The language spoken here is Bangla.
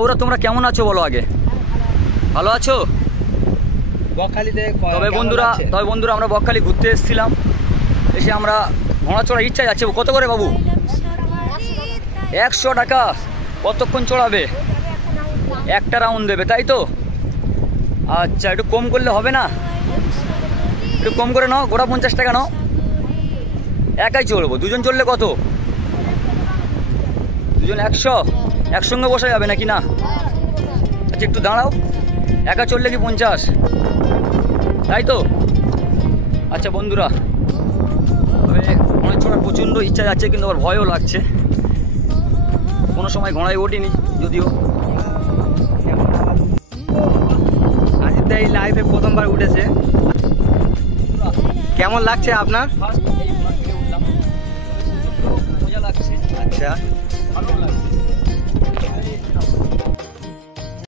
ওরা তোমরা কেমন আছো বলো আগে? ভালো আছো? তবে বন্ধুরা আমরা বকখালি ঘুরতে এসেছিলাম, এসে আমরা ঘোড়া চড়ার ইচ্ছা যাচ্ছে। কত করে বাবু? 100 টাকা। কতক্ষণ চড়াবে? একটা রাউন্ড দেবে, তাই তো? আচ্ছা, একটু কম করলে হবে না? একটু কম করে নাও, গোটা 50 টাকা নাও। একাই চলবো, দুজন চললে কত? দুজন 100, একসঙ্গে বসা যাবে নাকি না? আচ্ছা একটু দাঁড়াও, একা চললে কি 50, তাই তো? আচ্ছা বন্ধুরা, তবে ঘোড়ায় চড়ার প্রচণ্ড ইচ্ছা যাচ্ছে, কিন্তু আবার ভয়ও লাগছে। কোনো সময় ঘোড়ায় ওঠিনি যদিও। আজিত এই লাইফে প্রথমবার উঠেছে, কেমন লাগছে আপনার? মজা লাগছে। আচ্ছা, ভালো লাগছে।